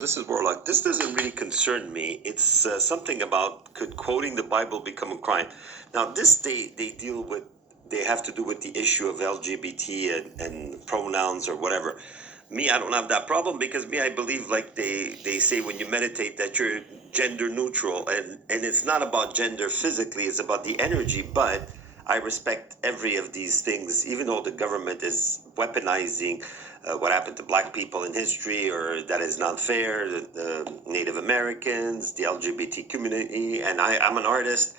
This is Warlock. This doesn't really concern me. It's something about could quoting the Bible become a crime. Now, this they deal with. They have to do with the issue of LGBT and pronouns or whatever. Me, I don't have that problem because me, I believe like they say when you meditate that you're gender neutral and it's not about gender physically. It's about the energy. But I respect every of these things, even though the government is weaponizing what happened to black people in history, or that is not fair, the Native Americans, the LGBT community, and I'm an artist.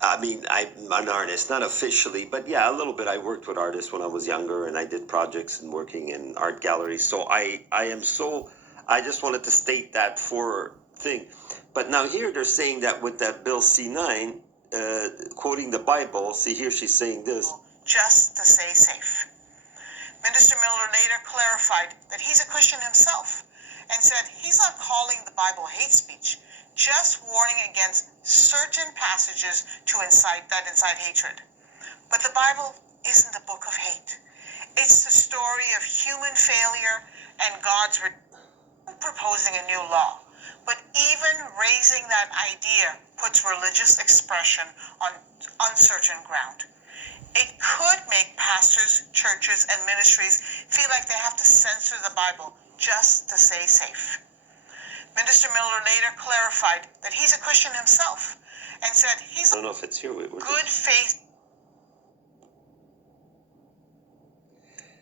I mean, I'm an artist, not officially, but yeah, a little bit. I worked with artists when I was younger, and I did projects and working in art galleries. So I just wanted to state that for thing. But now here they're saying that with that Bill C9, quoting the Bible, see here she's saying this. Just to stay safe. Minister Miller later clarified that he's a Christian himself and said he's not calling the Bible hate speech, just warning against certain passages to incite hatred. But the Bible isn't a book of hate. It's the story of human failure and God's proposing a new law. But even raising that idea puts religious expression on uncertain ground. It could make pastors, churches, and ministries feel like they have to censor the Bible just to stay safe. Minister Miller later clarified that he's a Christian himself and said he's I don't know if it's here. Good faith.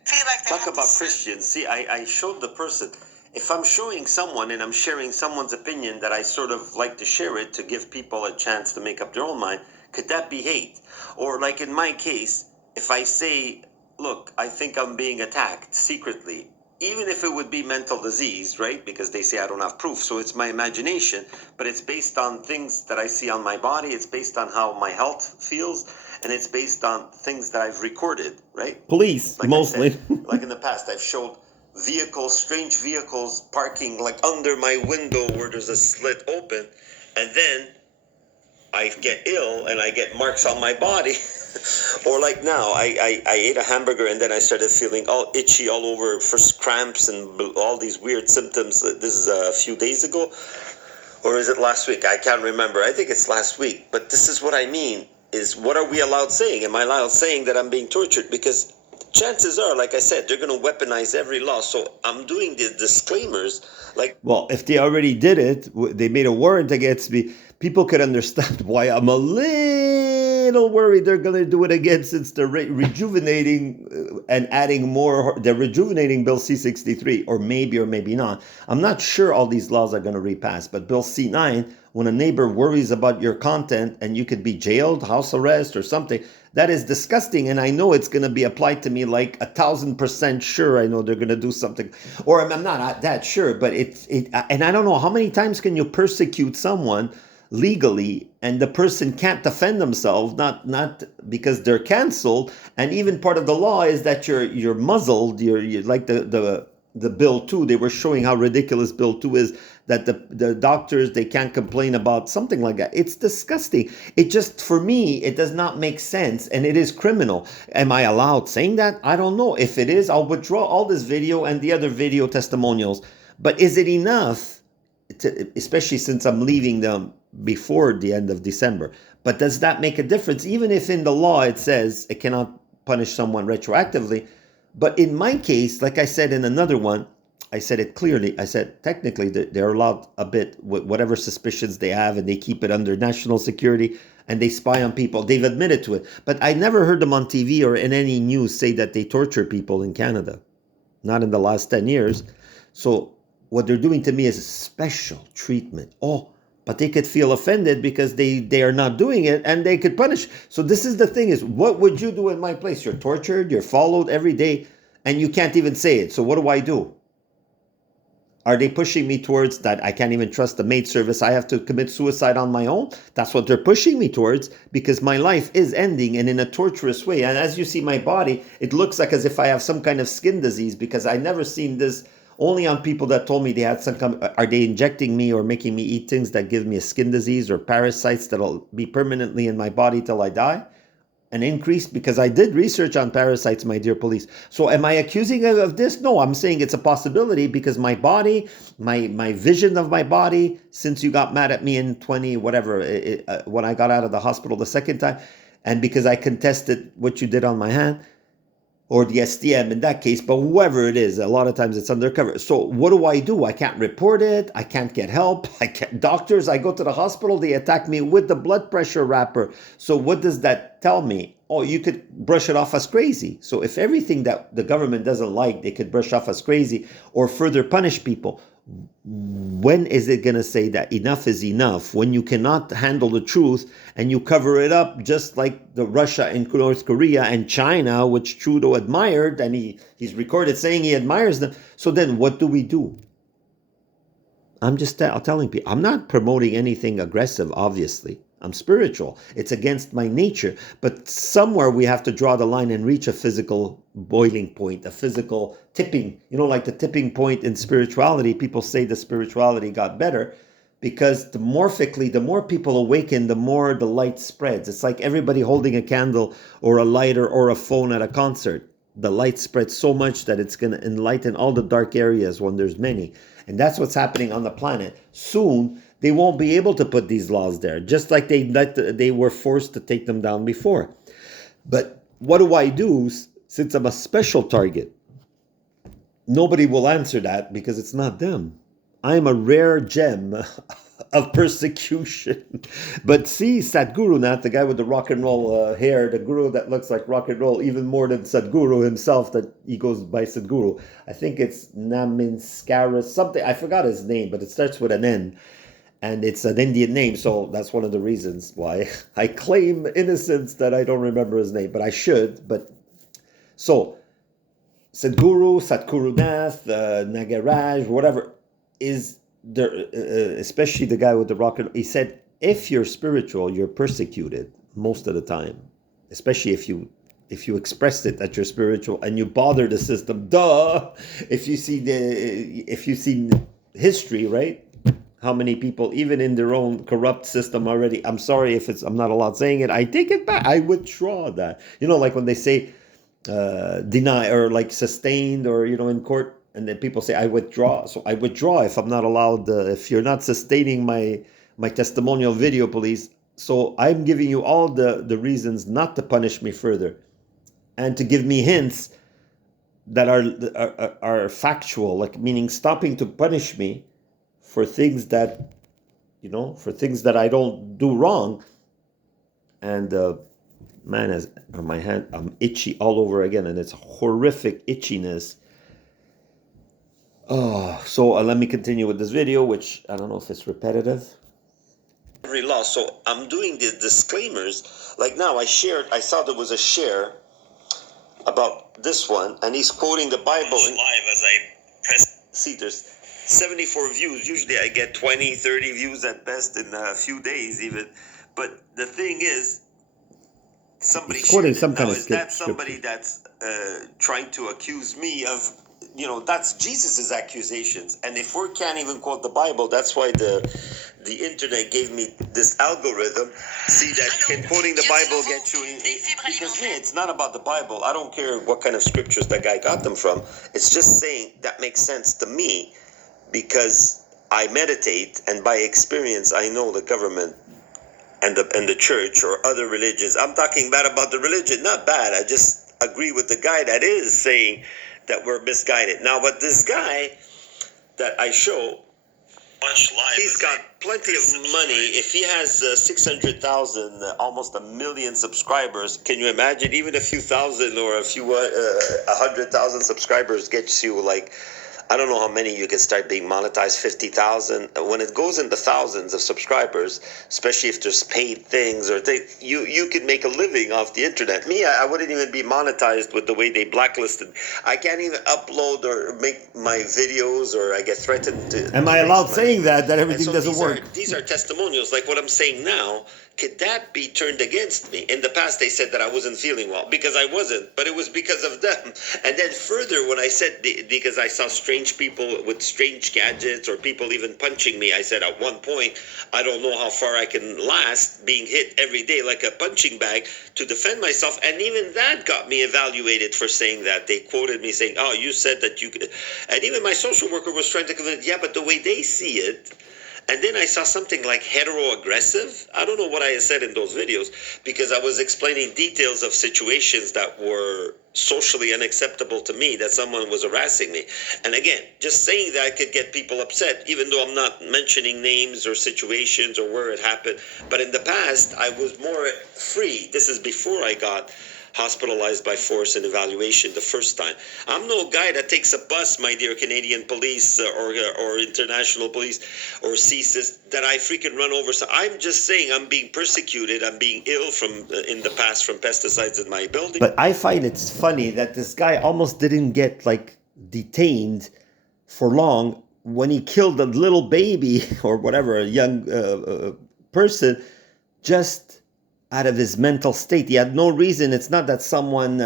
Feel like they Talk about Christians. See, I showed the person. If I'm showing someone and I'm sharing someone's opinion that I sort of like to share it to give people a chance to make up their own mind, could that be hate? Or like in my case, if I say, look, I think I'm being attacked secretly, even if it would be mental disease, right? Because they say I don't have proof. So it's my imagination, but it's based on things that I see on my body. It's based on how my health feels. And it's based on things that I've recorded, right? Police, like mostly. Said, like in the past, I've showed vehicles, strange vehicles parking like under my window where there's a slit open. And then I get ill and I get marks on my body. Or like now, I ate a hamburger and then I started feeling all itchy all over, first cramps and all these weird symptoms. This is a few days ago. Or is it last week? I can't remember. I think it's last week. But this is what I mean, is what are we allowed saying? Am I allowed saying that I'm being tortured? Because chances are, like I said, they're going to weaponize every law. So I'm doing the disclaimers. Like, well, if they already did it, they made a warrant against me, people could understand why I'm a little worried they're going to do it again, since they're rejuvenating and adding more. They're rejuvenating Bill C-63, or maybe not. I'm not sure all these laws are going to repass, but Bill C-9, when a neighbor worries about your content and you could be jailed, house arrest or something, that is disgusting. And I know it's going to be applied to me like 1,000% sure. I know they're going to do something, or I'm not that sure, but and I don't know how many times can you persecute someone legally and the person can't defend themselves, not because they're canceled. And even part of the law is that you're muzzled. You're like the Bill 2, they were showing how ridiculous Bill 2 is, that the doctors, they can't complain about something like that. It's disgusting. It just, for me, it does not make sense, and it is criminal. Am I allowed saying that? I don't know. If it is, I'll withdraw all this video and the other video testimonials. But is it enough, especially since I'm leaving them before the end of December? But does that make a difference? Even if in the law it says it cannot punish someone retroactively, but in my case, like I said in another one, I said it clearly. I said technically they're allowed a bit with whatever suspicions they have, and they keep it under national security, and they spy on people. They've admitted to it. But I never heard them on TV or in any news say that they torture people in Canada. Not in the last 10 years. So what they're doing to me is special treatment. Oh, but they could feel offended because they are not doing it, and they could punish. So this is the thing, is what would you do in my place? You're tortured, you're followed every day, and you can't even say it. So what do I do? Are they pushing me towards that I can't even trust the maid service? I have to commit suicide on my own? That's what they're pushing me towards, because my life is ending, and in a torturous way. And as you see my body, it looks like as if I have some kind of skin disease, because I never seen this. Only on people that told me they had some kind of, are they injecting me or making me eat things that give me a skin disease or parasites that'll be permanently in my body till I die? an increase? Because I did research on parasites, my dear police. So am I accusing of this? No, I'm saying it's a possibility because my body, my vision of my body, since you got mad at me in 20, whatever, when I got out of the hospital the second time, and because I contested what you did on my hand, or the STM in that case, but whoever it is, a lot of times it's undercover. So what do? I can't report it. I can't get help. Doctors, I go to the hospital, they attack me with the blood pressure wrapper. So what does that tell me? Oh, you could brush it off as crazy. So if everything that the government doesn't like, they could brush off as crazy or further punish people. When is it going to say that enough is enough? When you cannot handle the truth and you cover it up, just like the Russia and North Korea and China, which Trudeau admired, and he's recorded saying he admires them. So then what do we do? I'm just telling people, I'm not promoting anything aggressive, obviously. I'm spiritual. It's against my nature. But somewhere we have to draw the line and reach a physical boiling point, a physical tipping. You know, like the tipping point in spirituality. People say the spirituality got better because the more people awaken, the more the light spreads. It's like everybody holding a candle or a lighter or a phone at a concert. The light spreads so much that it's going to enlighten all the dark areas when there's many. And that's what's happening on the planet. Soon, they won't be able to put these laws there, just like they were forced to take them down before. But what do I do since I'm a special target? Nobody will answer that because it's not them. I am a rare gem of persecution. But see, Sadhguru, not the guy with the rock and roll hair, the guru that looks like rock and roll, even more than Sadhguru himself, that he goes by Sadhguru. I think it's Naminskara, something, I forgot his name, but it starts with an N. And it's an Indian name, so that's one of the reasons why I claim innocence that I don't remember his name, but I should. But so, Sadhguru, Satgurunath, Nagaraj, whatever, is there, especially the guy with the rocket, he said, if you're spiritual, you're persecuted most of the time, especially if you expressed it that you're spiritual and you bother the system. Duh! If you see history, right? How many people, even in their own corrupt system already, I'm sorry if I'm not allowed saying it, I take it back, I withdraw that. You know, like when they say deny or like sustained or, you know, in court, and then people say, I withdraw. So I withdraw if I'm not allowed, if you're not sustaining my testimonial video, police. So I'm giving you all the reasons not to punish me further and to give me hints that are factual, like meaning stopping to punish me for things that, you know, for things that I don't do wrong. And man, as on my hand, I'm itchy all over again, and it's horrific itchiness. Oh, so let me continue with this video, which I don't know if it's repetitive. Every law. So I'm doing the disclaimers. Like now, I saw there was a share about this one, and he's quoting the Bible. Live as I press. See, there's 74 views. Usually I get 20, 30 views at best in a few days even. But the thing is, somebody shared it. Now, is that somebody that's trying to accuse me of, you know, that's Jesus's accusations. And if we can't even quote the Bible, that's why the internet gave me this algorithm. See that can quoting the Bible get you in, because me, it's not about the Bible. I don't care what kind of scriptures that guy got them from. It's just saying that makes sense to me because I meditate, and by experience I know the government and the church or other religions. I'm talking bad about the religion, not bad. I just agree with the guy that is saying that we're misguided. Now, but this guy that I show, he's got plenty of money. If he has 600,000, almost 1 million subscribers, can you imagine? Even a few thousand or a few 100,000 subscribers gets you like, I don't know how many you can start being monetized, 50,000. When it goes into thousands of subscribers, especially if there's paid things or things, you can make a living off the internet. Me, I wouldn't even be monetized with the way they blacklisted. I can't even upload or make my videos, or I get threatened to. Am I allowed saying that everything doesn't work? These are testimonials, like what I'm saying now. Could that be turned against me? In the past, they said that I wasn't feeling well because I wasn't, but it was because of them. And then further, when I said, because I saw strange strange people with strange gadgets or people even punching me. I said at one point, I don't know how far I can last being hit every day like a punching bag to defend myself. And even that got me evaluated for saying that. They quoted me saying, oh, you said that you could. And even my social worker was trying to convince, yeah, but the way they see it. And then I saw something like hetero-aggressive. I don't know what I said in those videos because I was explaining details of situations that were socially unacceptable to me, that someone was harassing me. And again, just saying that could get people upset, even though I'm not mentioning names or situations or where it happened. But in the past, I was more free. This is before I got hospitalized by force and evaluation the first time. I'm no guy that takes a bus, my dear Canadian police or international police or CSIS, that I freaking run over. So I'm just saying I'm being persecuted. I'm being ill from in the past from pesticides in my building. But I find it's funny that this guy almost didn't get like detained for long when he killed a little baby or whatever, a young person, just out of his mental state. He had no reason. It's not that someone,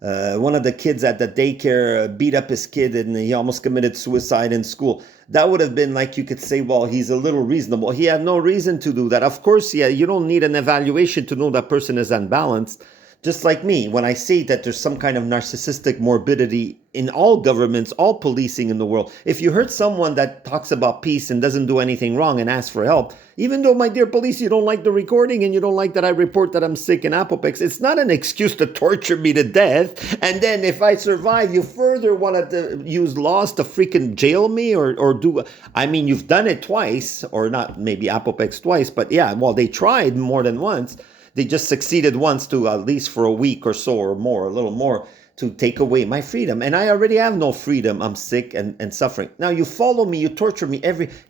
one of the kids at the daycare beat up his kid and he almost committed suicide in school. That would have been like, you could say, well, he's a little reasonable. He had no reason to do that. Of course, yeah, you don't need an evaluation to know that person is unbalanced. Just like me, when I say that there's some kind of narcissistic morbidity in all governments, all policing in the world. If you hurt someone that talks about peace and doesn't do anything wrong and asks for help, even though, my dear police, you don't like the recording and you don't like that I report that I'm sick in Apopex, it's not an excuse to torture me to death. And then if I survive, you further want to use laws to freaking jail me or do... I mean, you've done it twice, or not maybe Apopex twice, but yeah, well, they tried more than once. They just succeeded once to, at least for a week or so or more, a little more, to take away my freedom. And I already have no freedom. I'm sick and suffering. Now you follow me, you torture me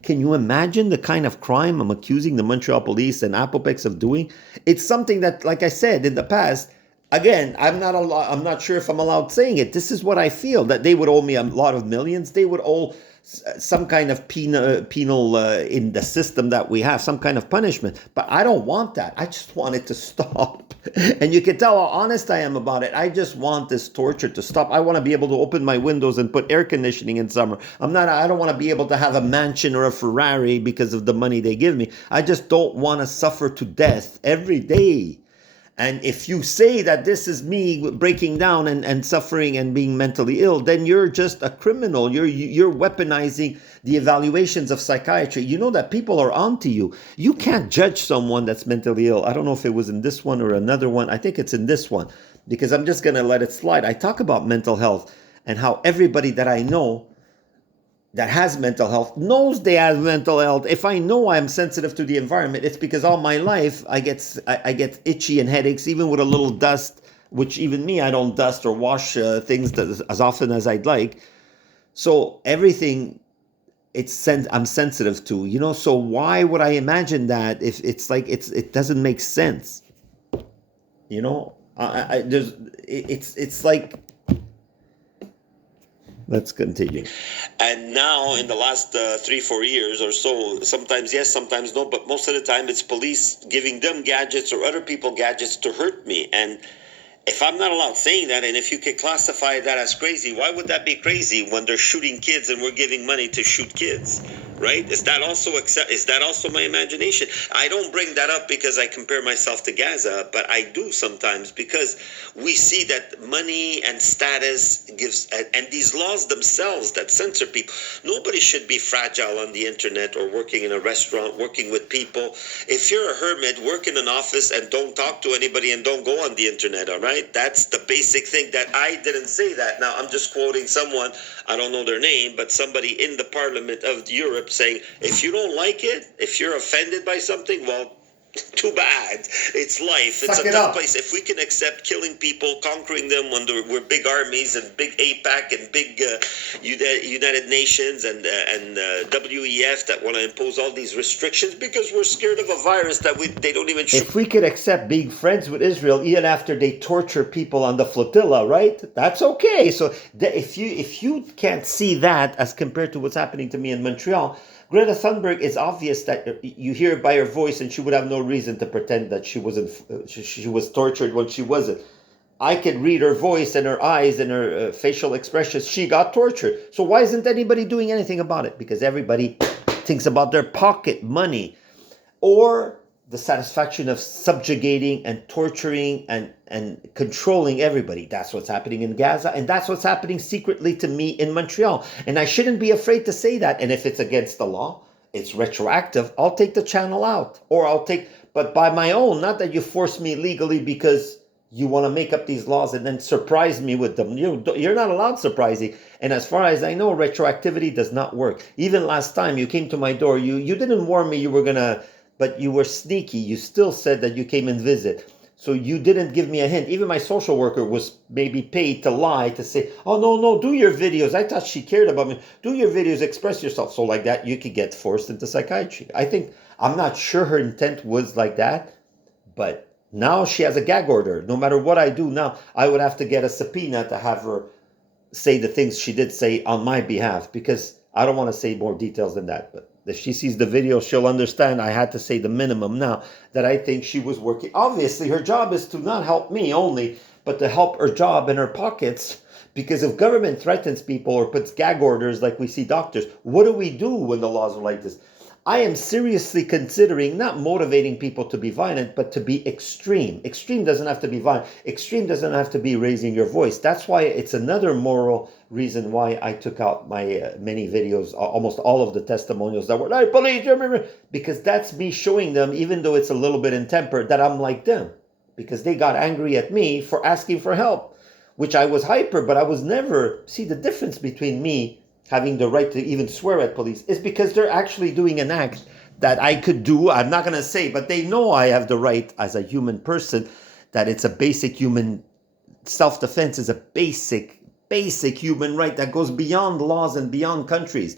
Can you imagine the kind of crime I'm accusing the Montreal police and Apopex of doing? It's something that, like I said, in the past, again, I'm not sure if I'm allowed saying it. This is what I feel, that they would owe me a lot of millions. They would owe some kind of penal in the system that we have, some kind of punishment. But I don't want that. I just want it to stop. And you can tell how honest I am about it. I just want this torture to stop. I want to be able to open my windows and put air conditioning in summer. I don't want to be able to have a mansion or a Ferrari because of the money they give me. I just don't want to suffer to death every day. And if you say that this is me breaking down and suffering and being mentally ill, then you're just a criminal. You're weaponizing the evaluations of psychiatry. You know that people are onto you. You can't judge someone that's mentally ill. I don't know if it was in this one or another one. I think it's in this one because I'm just going to let it slide. I talk about mental health and how everybody that I know that has mental health knows they have mental health. If I know I'm sensitive to the environment, it's because all my life I get itchy and headaches, even with a little dust, which even me, I don't dust or wash things as often as I'd like. So everything, I'm sensitive to, so why would I imagine that if it's like, it doesn't make sense, it's like, let's continue. And now, in the last 3-4 years or so, sometimes yes, sometimes no, but most of the time it's police giving them gadgets or other people gadgets to hurt me. And if I'm not allowed saying that, and if you could classify that as crazy, why would that be crazy when they're shooting kids and we're giving money to shoot kids? Right? Is that also my imagination? I don't bring that up because I compare myself to Gaza, but I do sometimes because we see that money and status gives, and these laws themselves that censor people. Nobody should be fragile on the internet or working in a restaurant, working with people. If you're a hermit, work in an office and don't talk to anybody and don't go on the internet, all right? That's the basic thing. That I didn't say that. Now, I'm just quoting someone, I don't know their name, but somebody in the Parliament of Europe saying, if you don't like it, if you're offended by something, well, too bad. It's life. It's a tough place. If we can accept killing people, conquering them when we're big armies and big APAC and big United Nations and WEF that want to impose all these restrictions because we're scared of a virus that they don't even... If we could accept being friends with Israel even after they torture people on the flotilla, right? That's okay. So if you can't see that as compared to what's happening to me in Montreal, Greta Thunberg, is obvious that you hear it by her voice and she would have no reason to pretend that she was tortured when she wasn't. I could read her voice and her eyes and her facial expressions. She got tortured. So why isn't anybody doing anything about it? Because everybody thinks about their pocket money or the satisfaction of subjugating and torturing and controlling everybody. That's what's happening in Gaza, and that's what's happening secretly to me in Montreal. And I shouldn't be afraid to say that. And if it's against the law, it's retroactive, I'll take the channel out. Or I'll take, but by my own, not that you force me legally because you want to make up these laws and then surprise me with them. You're not allowed surprising. And as far as I know, retroactivity does not work. Even last time you came to my door, you didn't warn me you were going to, but you were sneaky. You still said that you came and visit. So you didn't give me a hint. Even my social worker was maybe paid to lie, to say, oh, no, do your videos. I thought she cared about me. Do your videos, express yourself. So like that, you could get forced into psychiatry. I'm not sure her intent was like that, but now she has a gag order. No matter what I do now, I would have to get a subpoena to have her say the things she did say on my behalf, because I don't want to say more details than that. But if she sees the video, she'll understand I had to say the minimum now, that I think she was working. Obviously, her job is to not help me only, but to help her job in her pockets. Because if government threatens people or puts gag orders like we see doctors, what do we do when the laws are like this? I am seriously considering not motivating people to be violent, but to be extreme. Extreme doesn't have to be violent. Extreme doesn't have to be raising your voice. That's why it's another moral reason why I took out my many videos, almost all of the testimonials that were, hey, police, because that's me showing them, even though it's a little bit in temper, that I'm like them. Because they got angry at me for asking for help, which I was hyper, but I was never, see the difference between me having the right to even swear at police is because they're actually doing an act that I could do. I'm not going to say, but they know I have the right as a human person, that it's a basic human, self-defense is a basic human right that goes beyond laws and beyond countries.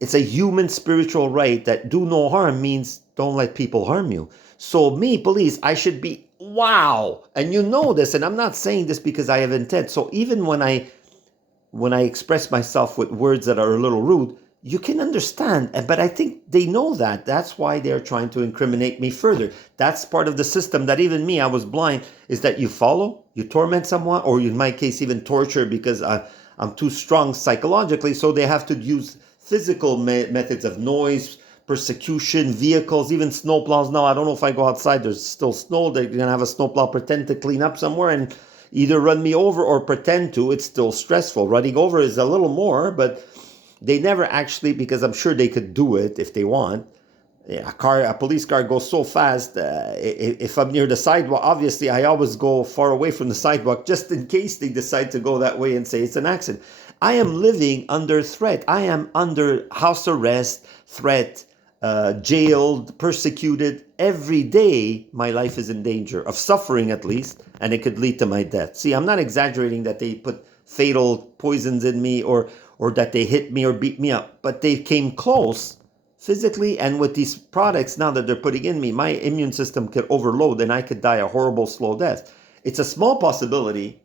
It's a human spiritual right that do no harm means don't let people harm you. So me, police, I should be, wow. And you know this, and I'm not saying this because I have intent. So even when I express myself with words that are a little rude, you can understand. But I think they know that. That's why they're trying to incriminate me further. That's part of the system that even me, I was blind, is that you follow, you torment someone, or in my case, even torture because I'm too strong psychologically. So they have to use physical methods of noise, persecution, vehicles, even snowplows. Now, I don't know if I go outside, there's still snow. They're going to have a snowplow pretend to clean up somewhere and either run me over or pretend to. It's still stressful. Running over is a little more, but they never actually, because I'm sure they could do it if they want. A police car goes so fast. If I'm near the sidewalk, obviously I always go far away from the sidewalk just in case they decide to go that way and say it's an accident. I am living under threat. I am under house arrest, threat, jailed, persecuted. Every day my life is in danger of suffering, at least, and it could lead to my death. See, I'm not exaggerating that they put fatal poisons in me or that they hit me or beat me up, but they came close physically, and with these products now that they're putting in me, my immune system could overload and I could die a horrible slow death. It's a small possibility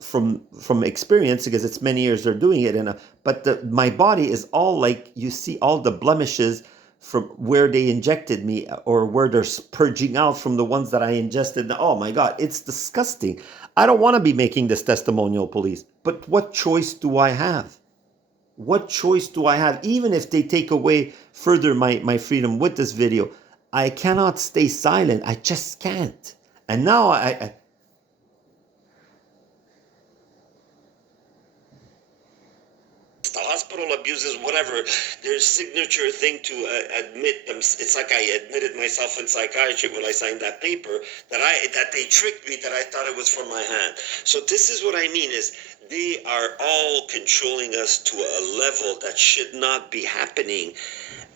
from experience because it's many years they're doing it but my body is all like, you see all the blemishes from where they injected me or where they're purging out from the ones that I ingested. Oh my God, it's disgusting. I don't want to be making this testimonial, police, but what choice do I have? What choice do I have? Even if they take away further my freedom with this video, I cannot stay silent. I just can't. And now the hospital abuses, whatever, their signature thing to admit them. It's like I admitted myself in psychiatry when I signed that paper that they tricked me, that I thought it was from my hand. So this is what I mean is they are all controlling us to a level that should not be happening.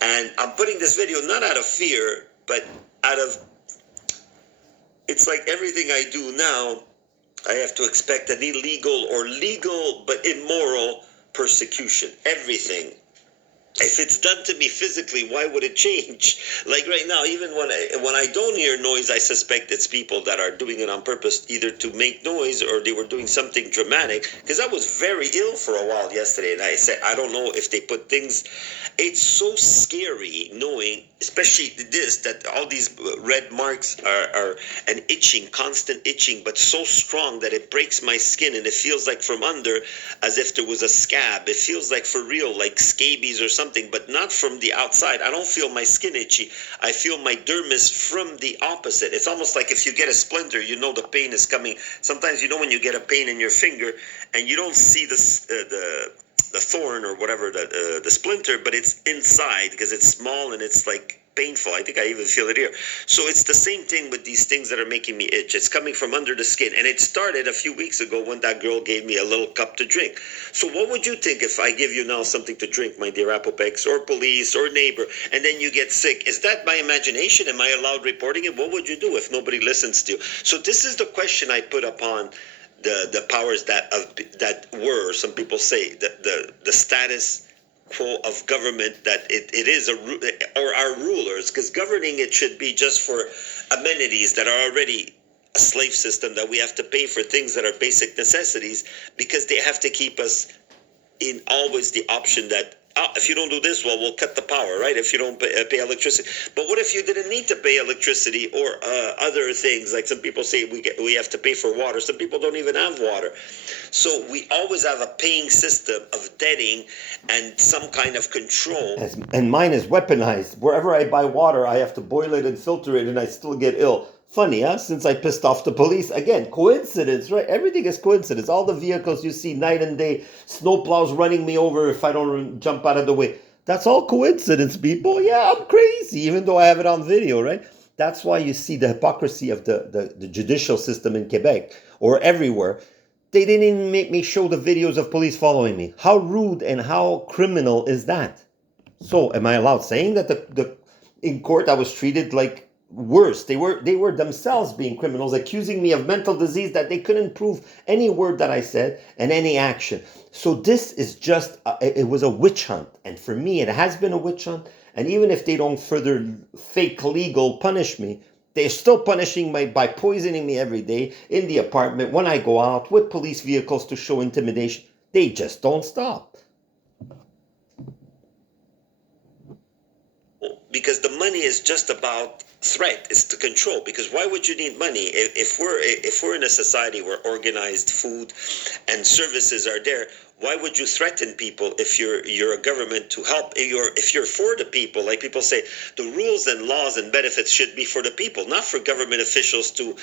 And I'm putting this video not out of fear, but out of, it's like everything I do now, I have to expect an illegal or legal but immoral persecution. Everything. If it's done to me physically, why would it change? Like right now, even when I don't hear noise, I suspect it's people that are doing it on purpose, either to make noise or they were doing something dramatic. Because I was very ill for a while yesterday, and I said I don't know if they put things. It's so scary knowing, especially this, that all these red marks are an itching, constant itching, but so strong that it breaks my skin and it feels like from under as if there was a scab. It feels like for real, like scabies or something, but not from the outside. I don't feel my skin itchy. I feel my dermis from the opposite. It's almost like if you get a splinter, you know the pain is coming. Sometimes you know when you get a pain in your finger and you don't see the thorn or whatever, the splinter, but it's inside because it's small and it's like painful. I think I even feel it here. So it's the same thing with these things that are making me itch. It's coming from under the skin, and it started a few weeks ago when that girl gave me a little cup to drink. So what would you think if I give you now something to drink, my dear Apopex, or police, or neighbor, and then you get sick? Is that my imagination? Am I allowed reporting it? What would you do if nobody listens to you? So this is the question I put upon the powers that were, some people say, the status quo of government, that it is or our rulers, because governing it should be just for amenities that are already a slave system, that we have to pay for things that are basic necessities, because they have to keep us in always the option that if you don't do this, well, we'll cut the power, right? If you don't pay electricity. But what if you didn't need to pay electricity or other things? Like some people say we have to pay for water. Some people don't even have water. So we always have a paying system of debting and some kind of control. And mine is weaponized. Wherever I buy water, I have to boil it and filter it, and I still get ill. Funny, huh? Since I pissed off the police. Again, coincidence, right? Everything is coincidence. All the vehicles you see night and day, snowplows running me over if I don't jump out of the way. That's all coincidence, people. Yeah, I'm crazy, even though I have it on video, right? That's why you see the hypocrisy of the judicial system in Quebec or everywhere. They didn't even make me show the videos of police following me. How rude and how criminal is that? So, am I allowed saying that in court I was treated like worse? They were themselves being criminals, accusing me of mental disease that they couldn't prove any word that I said and any action. So this is just it was a witch hunt, and for me it has been a witch hunt. And even if they don't further fake legal punish me, they're still punishing me by poisoning me every day in the apartment when I go out with police vehicles to show intimidation. They just don't stop. Because the money is just about threat. It's the control. Because why would you need money if we're in a society where organized food and services are there? Why would you threaten people if you're a government to help? If you're for the people, like people say, the rules and laws and benefits should be for the people, not for government officials to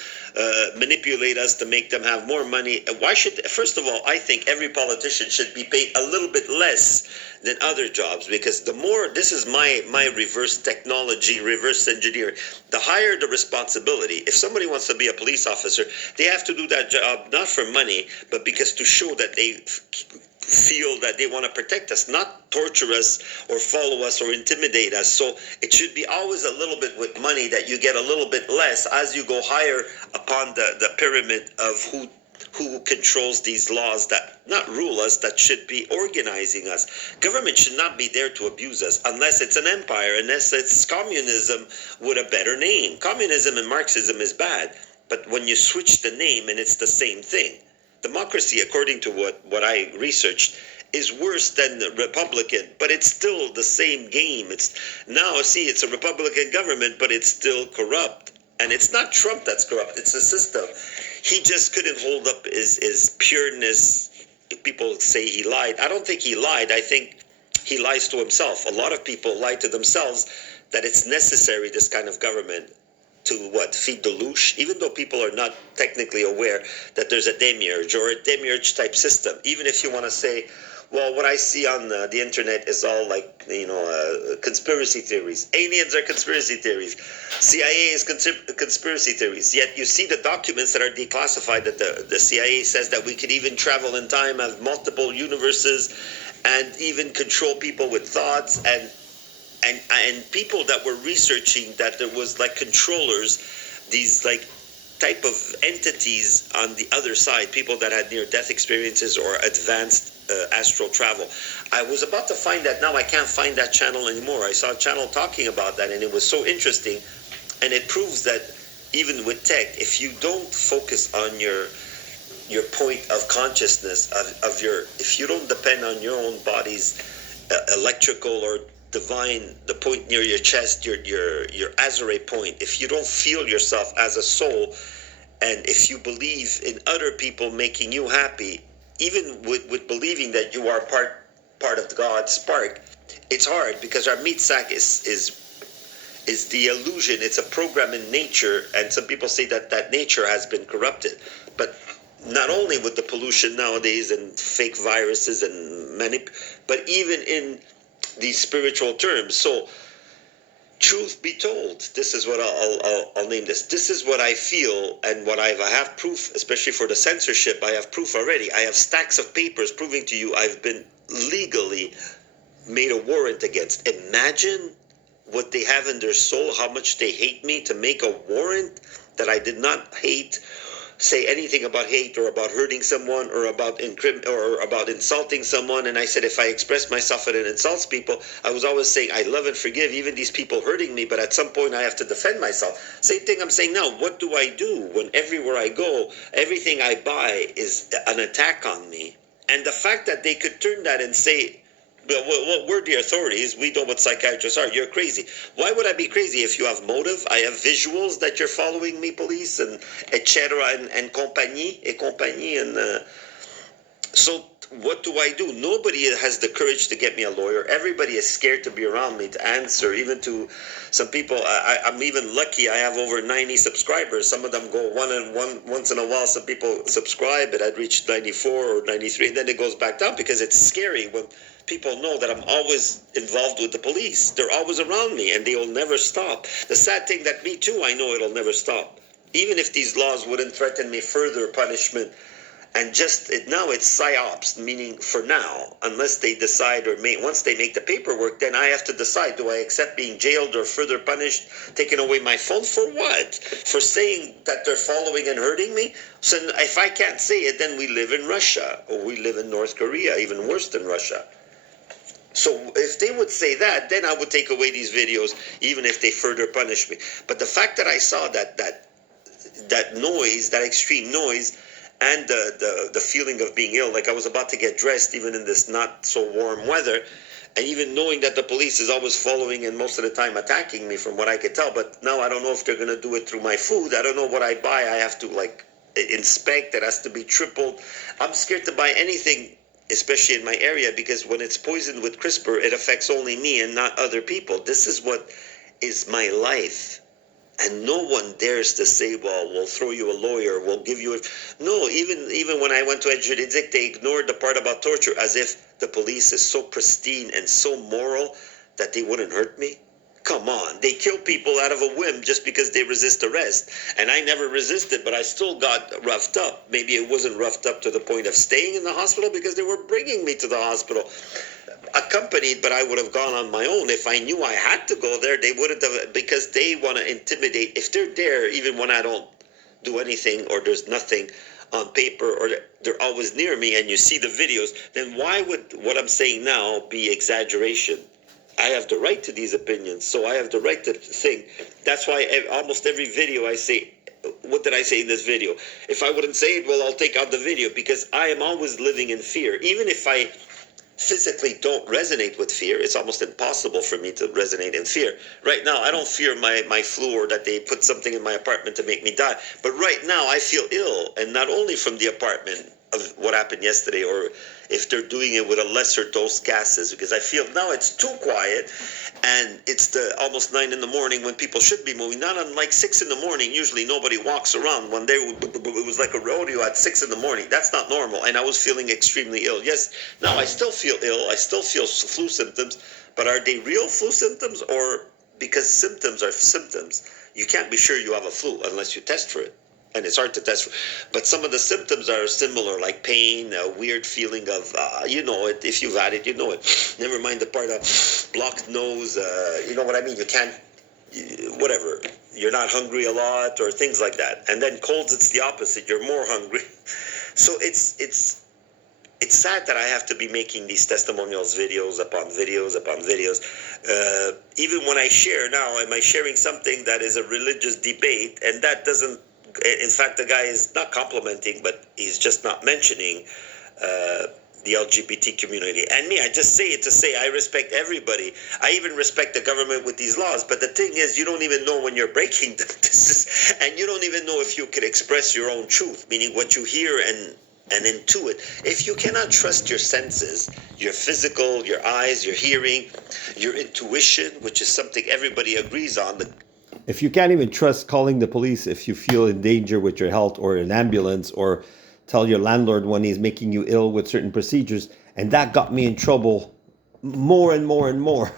manipulate us to make them have more money. Why should? First of all, I think every politician should be paid a little bit less than other jobs, because the more, this is my reverse technology, reverse engineering, the higher the responsibility. If somebody wants to be a police officer, they have to do that job not for money, but because to show that they feel that they want to protect us, not torture us or follow us or intimidate us. So it should be always a little bit with money, that you get a little bit less as you go higher upon the pyramid of who controls these laws that not rule us, that should be organizing us. Government should not be there to abuse us, unless it's an empire, unless it's communism with a better name. Communism and Marxism is bad, but when you switch the name and it's the same thing. Democracy, according to what I researched, is worse than the Republican, but it's still the same game. It's a Republican government, but it's still corrupt. And it's not Trump that's corrupt, it's the system. He just couldn't hold up his pureness. People say he lied. I don't think he lied. I think he lies to himself. A lot of people lie to themselves that it's necessary, this kind of government, to feed the louche, even though people are not technically aware that there's a demiurge or a demiurge type system. Even if you want to say, well, what I see on the internet is all like, conspiracy theories. Aliens are conspiracy theories. CIA is conspiracy theories. Yet you see the documents that are declassified, that the CIA says that we could even travel in time, have multiple universes, and even control people with thoughts, and people that were researching that there was like controllers, these like type of entities on the other side, people that had near-death experiences or advanced astral travel. I was about to find that. Now I can't find that channel anymore. I saw a channel talking about that, and it was so interesting. And it proves that even with tech, if you don't focus on your point of consciousness, of your, if you don't depend on your own body's electrical or divine, the point near your chest, your azure point, if you don't feel yourself as a soul, and if you believe in other people making you happy, even with believing that you are part of God's spark, it's hard, because our meat sack is the illusion. It's a program in nature, and some people say that nature has been corrupted. But not only with the pollution nowadays and fake viruses and but even in these spiritual terms. So, truth be told, this is what I'll name this. This is what I feel, and what I have proof, especially for the censorship. I have proof already. I have stacks of papers proving to you I've been legally made a warrant against. Imagine what they have in their soul, how much they hate me, to make a warrant that I did not say anything about hate or about hurting someone or about insulting someone. And I said, if I express myself and it insults people, I was always saying I love and forgive even these people hurting me, but at some point I have to defend myself. Same thing I'm saying now. What do I do when everywhere I go, everything I buy is an attack on me? And the fact that they could turn that and say, well, we're the authorities. We know what psychiatrists are. You're crazy. Why would I be crazy if you have motive? I have visuals that you're following me, police, and etc. and compagnie, and so what do I do? Nobody has the courage to get me a lawyer. Everybody is scared to be around me to answer, even to some people. I'm even lucky. I have over 90 subscribers. Some of them go once in a while. Some people subscribe, and I'd reach 94 or 93, and then it goes back down, because it's scary when people know that I'm always involved with the police. They're always around me, and they'll never stop. The sad thing that me too, I know it'll never stop. Even if these laws wouldn't threaten me further punishment, and now it's psyops, meaning for now, unless they decide once they make the paperwork, then I have to decide, do I accept being jailed or further punished, taking away my phone? For what? For saying that they're following and hurting me? So if I can't say it, then we live in Russia, or we live in North Korea, even worse than Russia. So if they would say that, then I would take away these videos, even if they further punish me. But the fact that I saw that noise, that extreme noise, and the feeling of being ill, like I was about to get dressed, even in this not so warm weather, and even knowing that the police is always following and most of the time attacking me, from what I could tell. But now I don't know if they're going to do it through my food. I don't know what I buy. I have to inspect. It has to be tripled. I'm scared to buy anything, especially in my area, because when it's poisoned with CRISPR, it affects only me and not other people. This is what is my life. And no one dares to say, well, we'll throw you a lawyer, we'll give you No, even when I went to Juridic, they ignored the part about torture, as if the police is so pristine and so moral that they wouldn't hurt me. Come on, they kill people out of a whim just because they resist arrest. And I never resisted, but I still got roughed up. Maybe it wasn't roughed up to the point of staying in the hospital, because they were bringing me to the hospital accompanied, but I would have gone on my own. If I knew I had to go there, they wouldn't have, because they want to intimidate. If they're there, even when I don't do anything or there's nothing on paper, or they're always near me and you see the videos, then why would what I'm saying now be exaggeration? I have the right to these opinions, so I have the right to think. That's why almost every video I say, what did I say in this video? If I wouldn't say it, well, I'll take out the video, because I am always living in fear. Even if I physically don't resonate with fear, it's almost impossible for me to resonate in fear. Right now, I don't fear my flu, or that they put something in my apartment to make me die. But right now, I feel ill, and not only from the apartment of what happened yesterday, or if they're doing it with a lesser dose gases, because I feel now it's too quiet, and it's almost 9 in the morning when people should be moving. Not unlike 6 in the morning, usually nobody walks around. One day it was like a rodeo at 6 in the morning. That's not normal, and I was feeling extremely ill. Yes, now I still feel ill. I still feel flu symptoms, but are they real flu symptoms, or because symptoms are symptoms? You can't be sure you have a flu unless you test for it. And it's hard to test, but some of the symptoms are similar, like pain, a weird feeling of, you know it, if you've had it, you know it. Never mind the part of blocked nose, you know what I mean, you can't, whatever. you're not hungry a lot, or things like that. And then colds, it's the opposite. You're more hungry. So it's sad that I have to be making these testimonials, videos upon videos upon videos. Even when I share now, am I sharing something that is a religious debate? And that doesn't, in fact, the guy is not complimenting, but he's just not mentioning the LGBT community. And me, I just say it to say I respect everybody. I even respect the government with these laws. But the thing is, you don't even know when you're breaking them. And you don't even know if you could express your own truth, meaning what you hear and intuit. If you cannot trust your senses, your physical, your eyes, your hearing, your intuition, which is something everybody agrees on. If you can't even trust calling the police if you feel in danger with your health, or an ambulance, or tell your landlord when he's making you ill with certain procedures, and that got me in trouble more and more and more.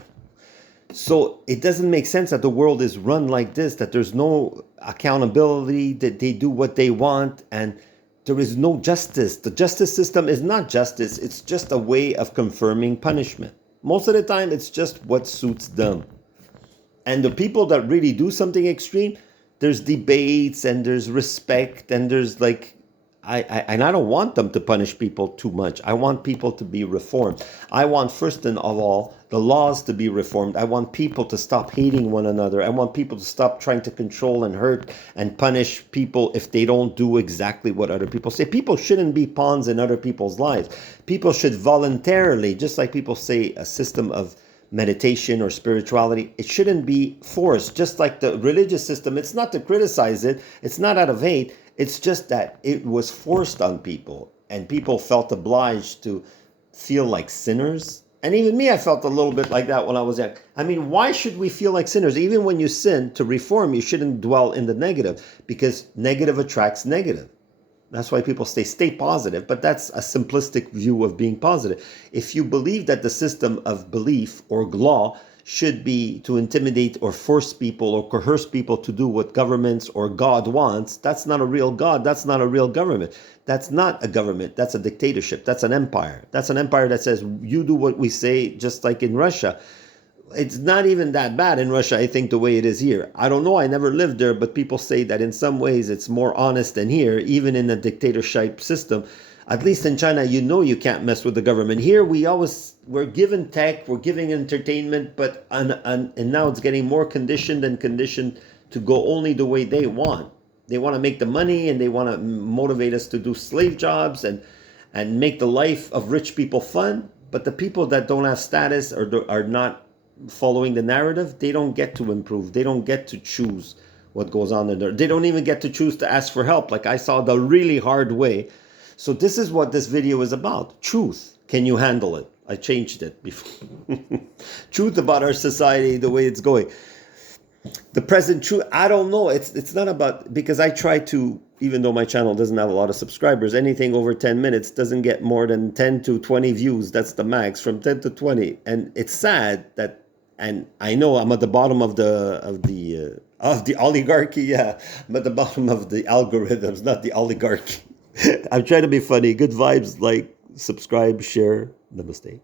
So it doesn't make sense that the world is run like this, that there's no accountability, that they do what they want, and there is no justice. The justice system is not justice. It's just a way of confirming punishment. Most of the time, it's just what suits them. And the people that really do something extreme, there's debates and there's respect and there's like, I don't want them to punish people too much. I want people to be reformed. I want, first and of all, the laws to be reformed. I want people to stop hating one another. I want people to stop trying to control and hurt and punish people if they don't do exactly what other people say. People shouldn't be pawns in other people's lives. People should voluntarily, just like people say a system of meditation or spirituality, it shouldn't be forced. Just like the religious system, it's not to criticize it. It's not out of hate. It's just that it was forced on people, and people felt obliged to feel like sinners. And even me, I felt a little bit like that when I was young. I mean, why should we feel like sinners? Even when you sin, to reform, you shouldn't dwell in the negative, because negative attracts negative. That's why people stay positive, but that's a simplistic view of being positive. If you believe that the system of belief or law should be to intimidate or force people or coerce people to do what governments or God wants, that's not a real God. That's not a real government. That's not a government. That's a dictatorship. That's an empire. That's an empire that says, you do what we say, just like in Russia. It's not even that bad in Russia, I think, the way it is here. I don't know, I never lived there, but people say that in some ways it's more honest than here, even in a dictatorship system. At least in China, you know you can't mess with the government. Here, we're given tech, we're giving entertainment, but and now it's getting more conditioned to go only the way they want. They want to make the money, and they want to motivate us to do slave jobs and make the life of rich people fun. But the people that don't have status or are not following the narrative, they don't get to improve. They don't get to choose what goes on in there. They don't even get to choose to ask for help. Like I saw the really hard way. So this is what this video is about. Truth. Can you handle it? I changed it before. Truth about our society, the way it's going. The present truth, I don't know. It's not about, because I try to, even though my channel doesn't have a lot of subscribers, anything over 10 minutes doesn't get more than 10 to 20 views. That's the max, from 10 to 20. And it's sad that, and I know I'm at the bottom of the oligarchy. Yeah, I'm at the bottom of the algorithms, not the oligarchy. I'm trying to be funny. Good vibes, like, subscribe, share. Namaste.